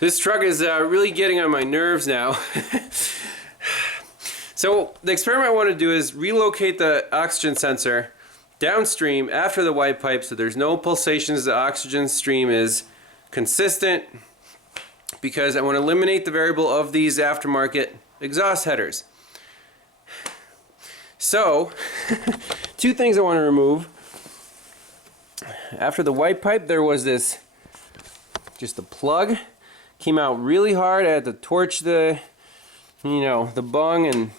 This truck is really getting on my nerves now. So the experiment I want to do is relocate the oxygen sensor downstream after the white pipe so there's no pulsations, the oxygen stream is consistent, because I want to eliminate the variable of these aftermarket exhaust headers. So, two things I want to remove. After the white pipe there was this, just the plug came out really hard. I had to torch the, the bung, and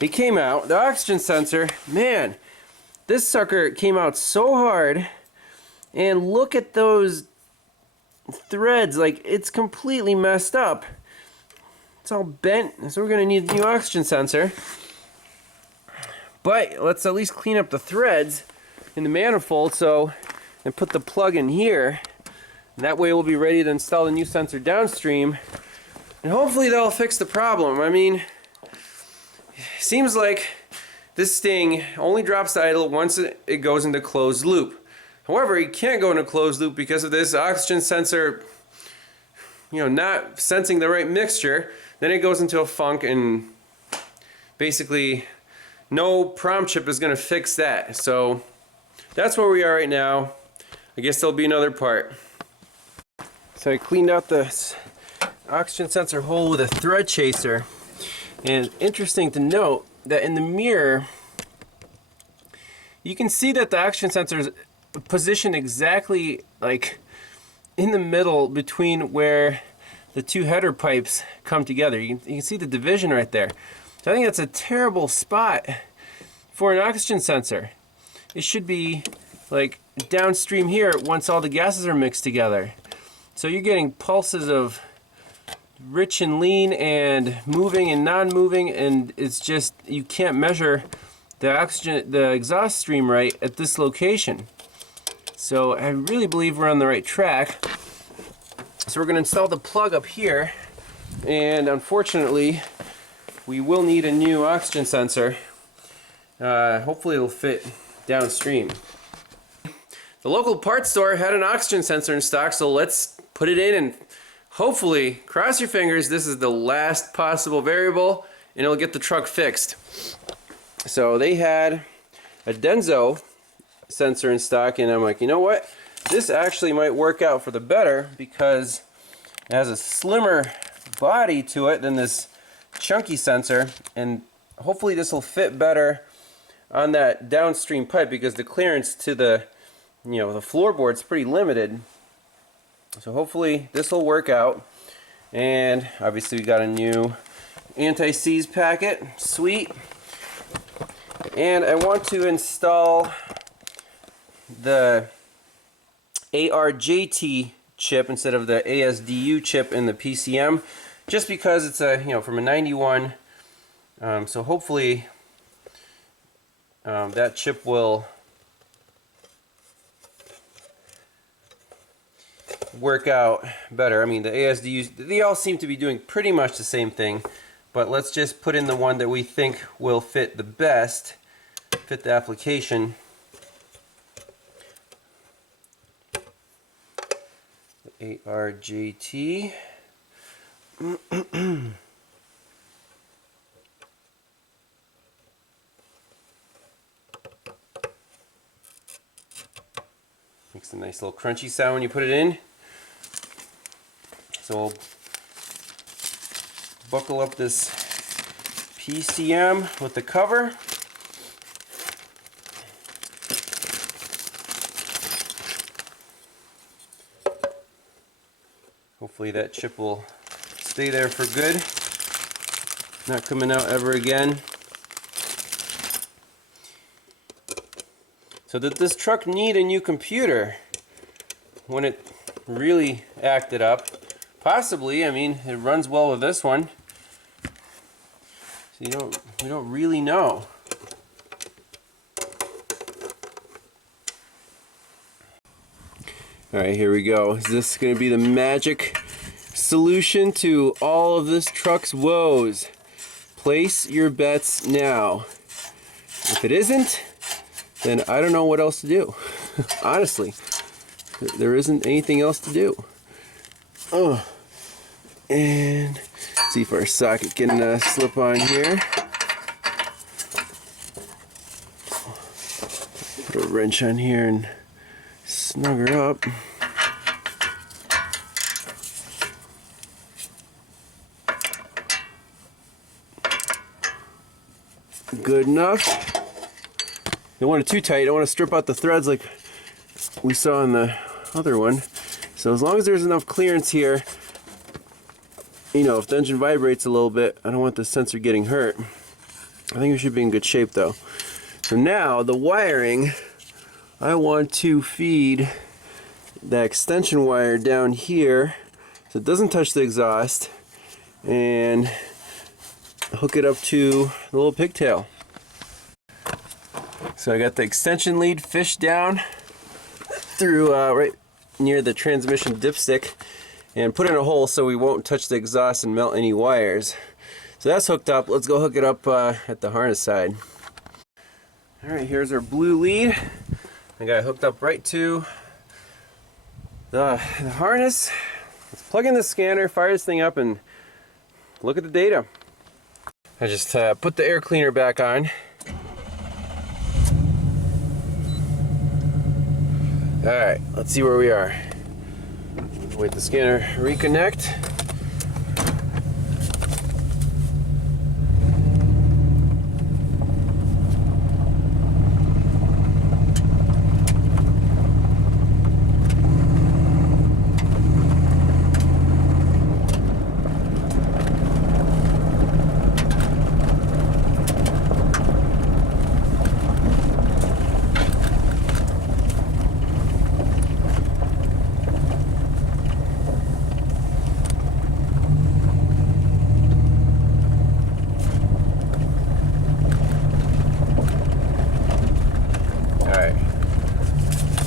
it came out. The oxygen sensor, man, this sucker came out so hard, and look at those threads, like it's completely messed up. It's all bent, so we're gonna need a new oxygen sensor. But let's at least clean up the threads in the manifold and put the plug in here. That way we'll be ready to install the new sensor downstream, and hopefully that'll fix the problem. I mean, seems like this thing only drops the idle once it goes into closed loop. However, it can't go into closed loop because of this oxygen sensor, not sensing the right mixture. Then it goes into a funk, and basically no prom chip is going to fix that. So that's where we are right now. I guess there'll be another part. So I cleaned out the oxygen sensor hole with a thread chaser, and interesting to note that in the mirror you can see that the oxygen sensor is positioned exactly like in the middle between where the two header pipes come together. You can see the division right there. So I think that's a terrible spot for an oxygen sensor. It should be like downstream here once all the gases are mixed together. So you're getting pulses of rich and lean and moving and non-moving, and it's just, you can't measure the exhaust stream right at this location. So I really believe we're on the right track. So we're going to install the plug up here, and unfortunately we will need a new oxygen sensor. Hopefully it'll fit downstream. The local parts store had an oxygen sensor in stock, so let's put it in and hopefully, cross your fingers, this is the last possible variable and it'll get the truck fixed. So they had a Denso sensor in stock, and I'm like, you know what? This actually might work out for the better because it has a slimmer body to it than this chunky sensor, and hopefully this will fit better on that downstream pipe because the clearance to the the floorboard's pretty limited. So hopefully this will work out. And obviously we got a new anti-seize packet, sweet. And I want to install the ARJT chip instead of the ASDU chip in the PCM, just because it's a from a 91. So hopefully that chip will work out better. I mean, the ASDUs, they all seem to be doing pretty much the same thing, but let's just put in the one that we think will fit the best, fit the application. The ARJT. Makes a nice little crunchy sound when you put it in. So we'll buckle up this PCM with the cover. Hopefully that chip will stay there for good, not coming out ever again. So did this truck need a new computer when it really acted up? Possibly. I mean, it runs well with this one. So we don't really know. Alright, here we go. Is this going to be the magic solution to all of this truck's woes? Place your bets now. If it isn't, then I don't know what else to do. Honestly, there isn't anything else to do. Oh, And see if our socket can slip on here. Put a wrench on here and snug her up. Good enough. Don't want it too tight. I don't want to strip out the threads like we saw in the other one. So as long as there's enough clearance here, you know, if the engine vibrates a little bit, I don't want the sensor getting hurt. I think we should be in good shape though. So now the wiring, I want to feed that extension wire down here so it doesn't touch the exhaust, and hook it up to the little pigtail. So I got the extension lead fished down through right near the transmission dipstick and put in a hole so we won't touch the exhaust and melt any wires. So that's hooked up. Let's go hook it up at the harness side. Alright, here's our blue lead. I got it hooked up right to the harness. Let's plug in the scanner, fire this thing up, and look at the data. I just put the air cleaner back on. Alright, let's see where we are. Wait the scanner reconnect.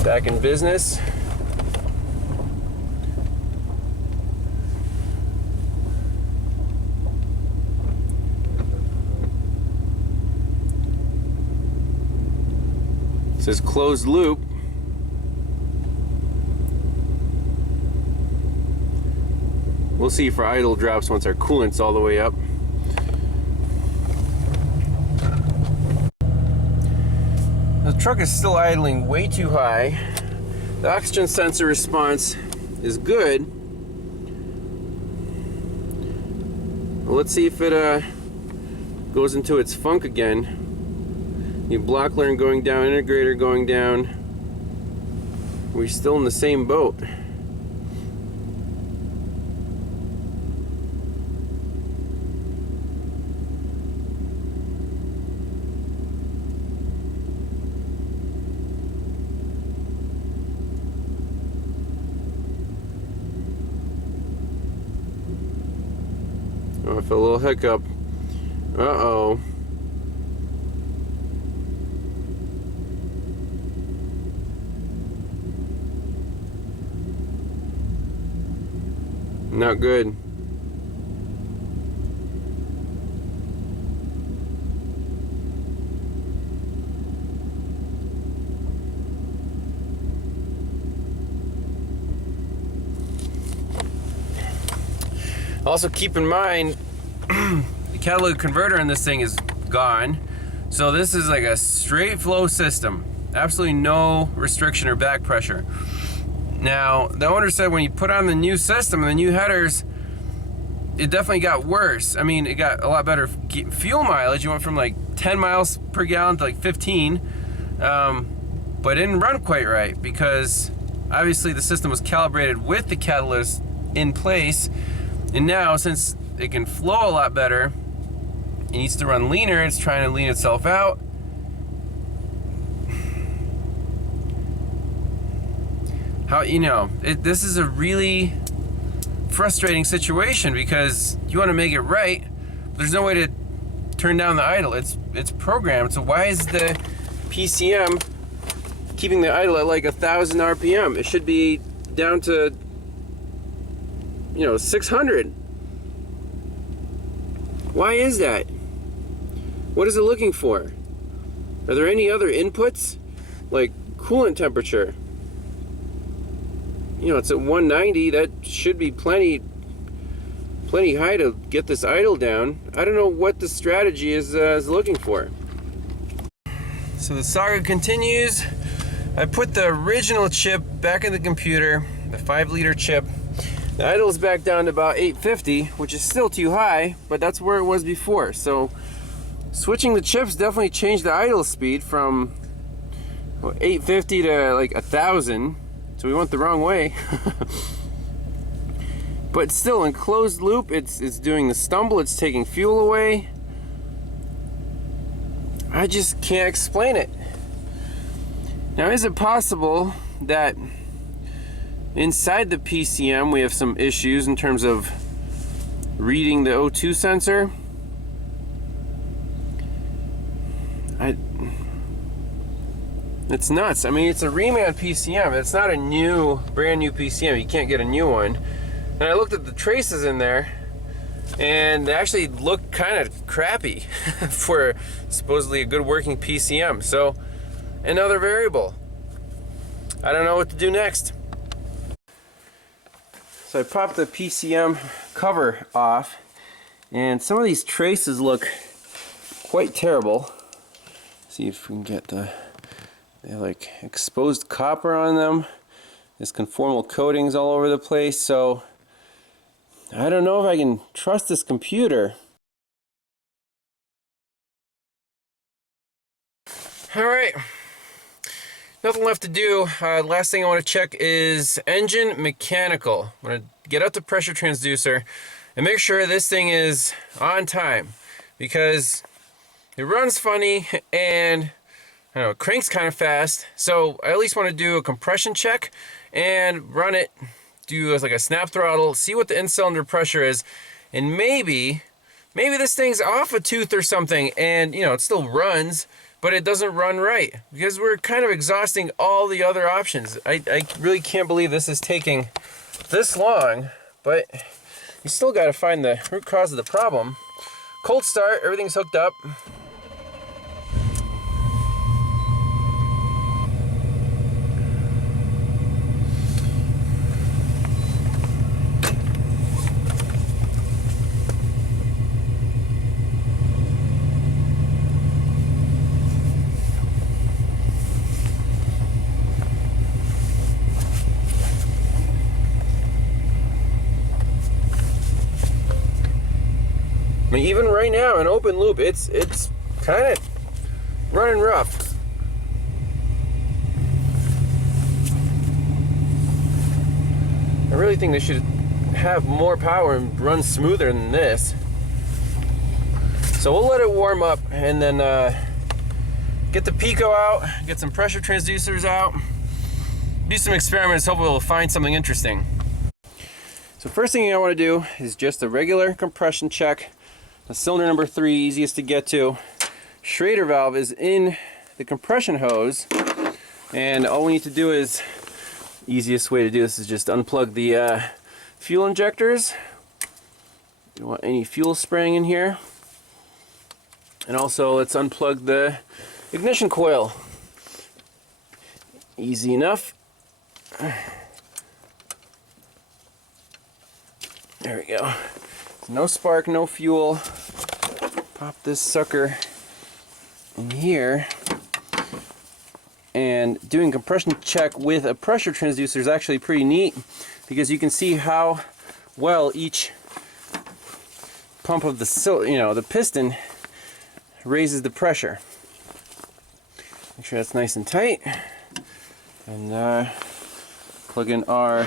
Back in business. It says closed loop. We'll see if our idle drops once our coolant's all the way up. The truck is still idling way too high. The oxygen sensor response is good. Well, let's see if it goes into its funk again. The block learn going down, integrator going down. We're still in the same boat. Oh, I feel a little hiccup. Uh-oh. Not good. Also keep in mind, the catalytic converter in this thing is gone. So this is like a straight flow system. Absolutely no restriction or back pressure. Now, the owner said when you put on the new system, the new headers, it definitely got worse. I mean, it got a lot better fuel mileage. You went from like 10 miles per gallon to like 15. But it didn't run quite right because obviously the system was calibrated with the catalyst in place. And now, since it can flow a lot better, it needs to run leaner. It's trying to lean itself out. How, you know, this is a really frustrating situation because you want to make it right, but there's no way to turn down the idle. It's programmed. So why is the PCM keeping the idle at like 1,000 RPM? It should be down to, you know, 600. Why is that? What is it looking for? Are there any other inputs? Like coolant temperature? You know, it's at 190. That should be plenty plenty high to get this idle down. I don't know what the strategy is looking for. So the saga continues. I put the original chip back in the computer, the 5-liter chip. The idle is back down to about 850, which is still too high, but that's where it was before. So switching the chips definitely changed the idle speed from 850 to like 1,000. So we went the wrong way. But still, in closed loop, it's doing the stumble, it's taking fuel away. I just can't explain it. Now, is it possible that inside the PCM we have some issues in terms of reading the O2 sensor? It's nuts. I mean, it's a reman PCM. It's not a brand new PCM. You can't get a new one. And I looked at the traces in there, and they actually look kind of crappy for supposedly a good working PCM. So, another variable. I don't know what to do next. So I popped the PCM cover off, and some of these traces look quite terrible. See if we can get they're like exposed copper on them. There's conformal coatings all over the place, so I don't know if I can trust this computer. Alright, nothing left to do. Last thing I want to check is engine mechanical. I'm going to get out the pressure transducer and make sure this thing is on time, because it runs funny and I don't know, it cranks kind of fast. So I at least want to do a compression check and run it, do like a snap throttle, see what the in-cylinder pressure is, and maybe this thing's off a tooth or something, and you know, it still runs, but it doesn't run right, because we're kind of exhausting all the other options. I really can't believe this is taking this long, but you still got to find the root cause of the problem. Cold start, everything's hooked up. I mean, even right now in open loop, it's kind of running rough. I really think they should have more power and run smoother than this. So we'll let it warm up and then get the Pico out, get some pressure transducers out, do some experiments, hopefully we'll find something interesting. So first thing I want to do is just a regular compression check. The cylinder number 3, easiest to get to. Schrader valve is in the compression hose, and all we need to do is, easiest way to do this is just unplug the fuel injectors. You don't want any fuel spraying in here. And also let's unplug the ignition coil. Easy enough. There we go. No spark, no fuel. Pop this sucker in here. And doing compression check with a pressure transducer is actually pretty neat, because you can see how well each pump of the piston raises the pressure. Make sure that's nice and tight. And plug in our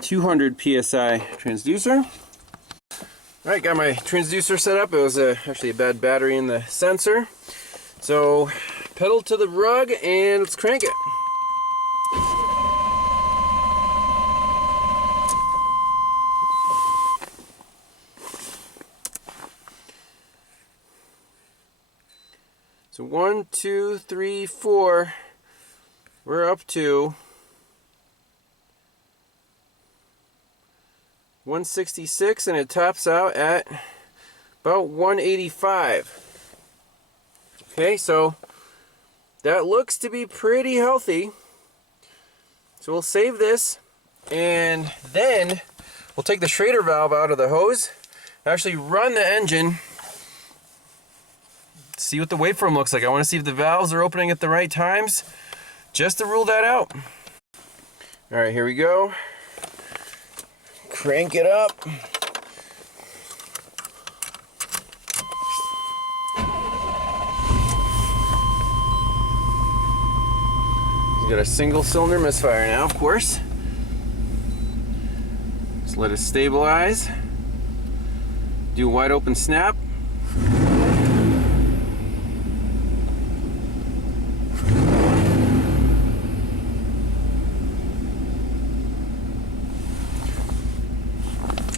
200 psi transducer. Alright, got my transducer set up. It was actually a bad battery in the sensor. So pedal to the rug and let's crank it. So 1, 2, 3, 4. We're up to 166, and it tops out at about 185. Okay, so that looks to be pretty healthy. So we'll save this, and then we'll take the Schrader valve out of the hose, actually run the engine, see what the waveform looks like. I want to see if the valves are opening at the right times, just to rule that out. All right, here we go. Crank it up. He's got a single cylinder misfire now, of course. Just let it stabilize. Do a wide open snap.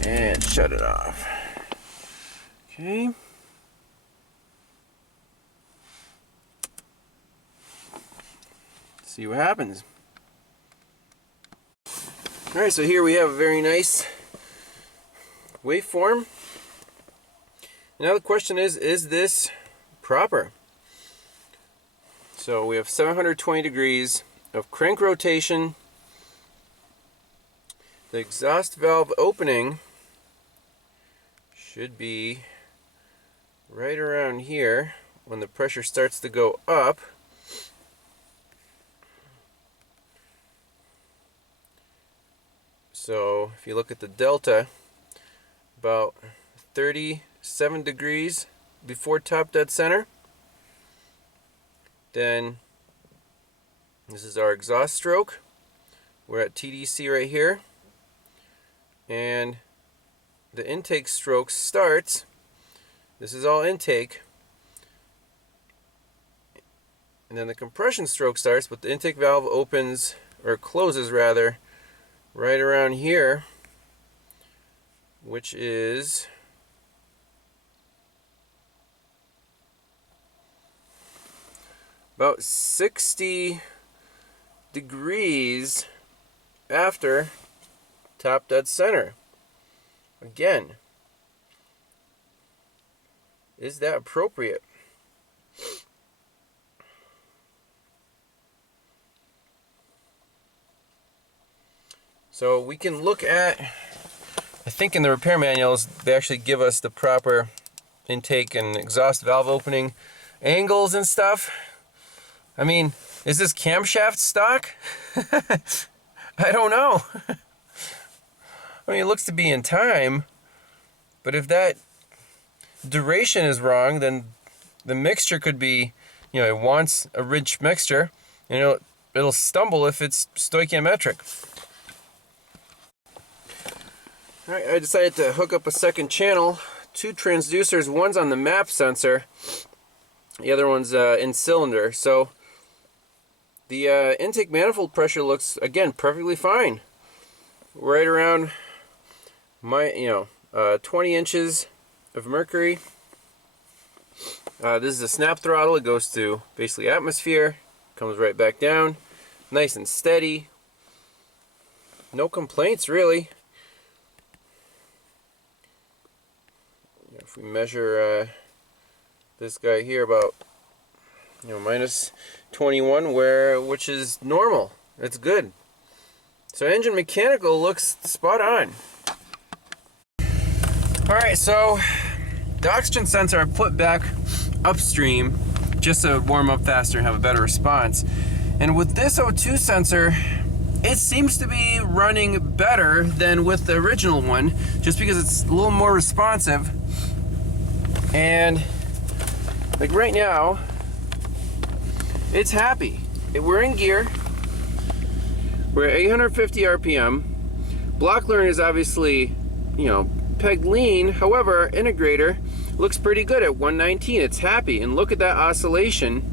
And shut it off. Okay. See what happens. Alright, so here we have a very nice waveform. Now the question is this proper? So we have 720 degrees of crank rotation. The exhaust valve opening should be right around here when the pressure starts to go up. So if you look at the delta, about 37 degrees before top dead center. Then this is our exhaust stroke. We're at TDC right here. And the intake stroke starts, this is all intake, and then the compression stroke starts, but the intake valve opens, or closes rather, right around here, which is about 60 degrees after top dead center. Again, is that appropriate? So we can look at, I think in the repair manuals they actually give us the proper intake and exhaust valve opening angles and stuff. I mean, is this camshaft stock? I don't know. I mean, it looks to be in time, but if that duration is wrong, then the mixture could be, you know, it wants a rich mixture, and it'll stumble if it's stoichiometric. Alright, I decided to hook up a second channel, two transducers. One's on the map sensor, the other one's in cylinder. So the intake manifold pressure looks, again, perfectly fine. Right around 20 inches of mercury. This is a snap throttle. It goes to basically atmosphere, comes right back down, nice and steady. No complaints really. If we measure this guy here, about minus 21, which is normal. It's good. So engine mechanical looks spot on. Alright, so the oxygen sensor I put back upstream just to warm up faster and have a better response. And with this O2 sensor, it seems to be running better than with the original one, just because it's a little more responsive. And like right now, it's happy. We're in gear. We're at 850 RPM. Block learn is obviously, pegged lean. However, our integrator looks pretty good at 119. It's happy, and look at that oscillation.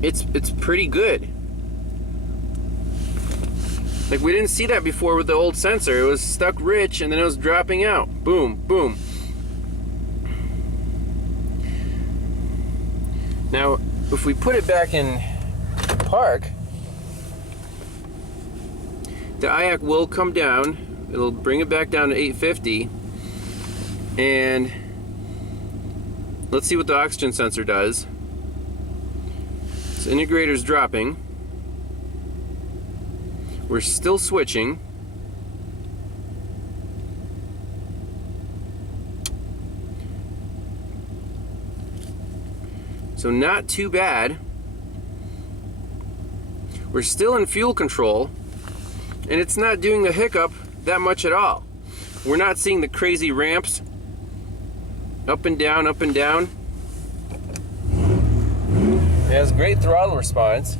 It's pretty good. Like, we didn't see that before with the old sensor. It was stuck rich and then it was dropping out. Boom, boom. Now, if we put it back in park, the IAC will come down. It'll bring it back down to 850. And let's see what the oxygen sensor does. So integrator's dropping. We're still switching. So not too bad. We're still in fuel control, and it's not doing the hiccup that much at all. We're not seeing the crazy ramps up and down, up and down. It has great throttle response.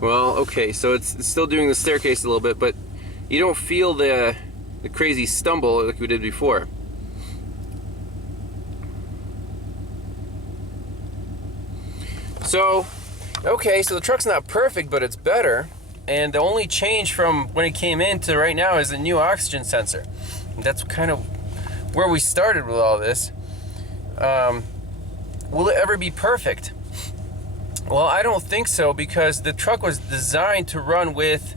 Well, okay, so it's still doing the staircase a little bit, but you don't feel the crazy stumble like we did before. So, okay, so the truck's not perfect, but it's better. And the only change from when it came in to right now is a new oxygen sensor. And that's kind of where we started with all this. Will it ever be perfect? Well, I don't think so, because the truck was designed to run with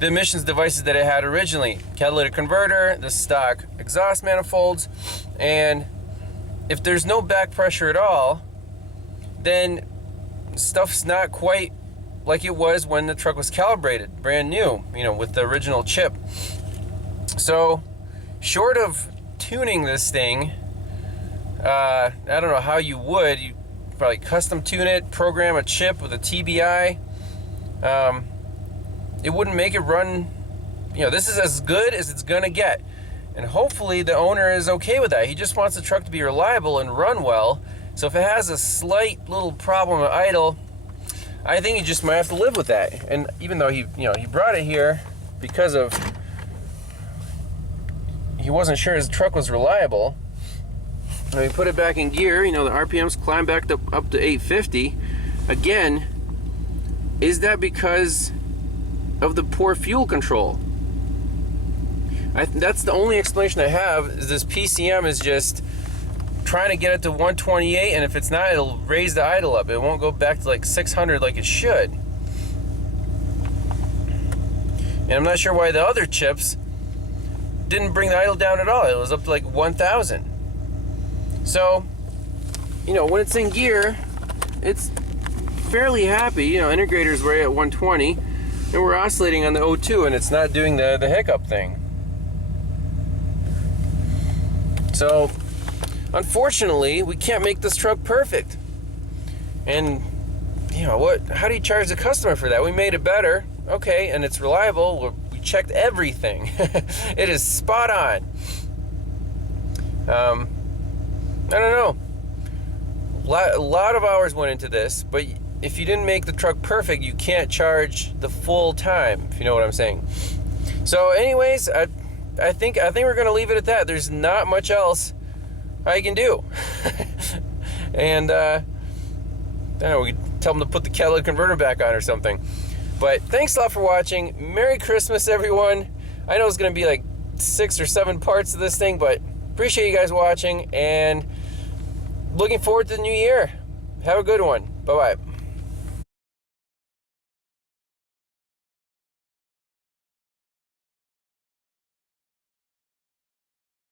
the emissions devices that it had originally. Catalytic converter, the stock exhaust manifolds, and if there's no back pressure at all, then stuff's not quite like it was when the truck was calibrated, brand new, you know, with the original chip. So, short of tuning this thing, I don't know how you would. You probably custom tune it, program a chip with a TBI. It wouldn't make it run, you know, this is as good as it's gonna get. And hopefully the owner is okay with that. He just wants the truck to be reliable and run well. So if it has a slight little problem at idle, I think he just might have to live with that. And even though he brought it here because of, he wasn't sure his truck was reliable. When we put it back in gear, you know, the RPMs climb back up to 850. Again, is that because of the poor fuel control? That's the only explanation I have, is this PCM is just trying to get it to 128, and if it's not, it'll raise the idle up. It won't go back to like 600 like it should. And I'm not sure why the other chips didn't bring the idle down at all. It was up to like 1,000. So, you know, when it's in gear, it's fairly happy. You know, integrator's right at 120, and we're oscillating on the O2, and it's not doing the hiccup thing. So, unfortunately, we can't make this truck perfect. And, you know, how do you charge the customer for that? We made it better, okay, and it's reliable. We checked everything. It is spot on. I don't know. A lot of hours went into this, but if you didn't make the truck perfect, you can't charge the full time, if you know what I'm saying. So anyways, I think we're gonna leave it at that. There's not much else I can do. And I don't know, we could tell them to put the catalytic converter back on or something. But thanks a lot for watching. Merry Christmas, everyone. I know it's gonna be like 6 or 7 parts of this thing, but appreciate you guys watching, and looking forward to the new year. Have a good one. Bye-bye.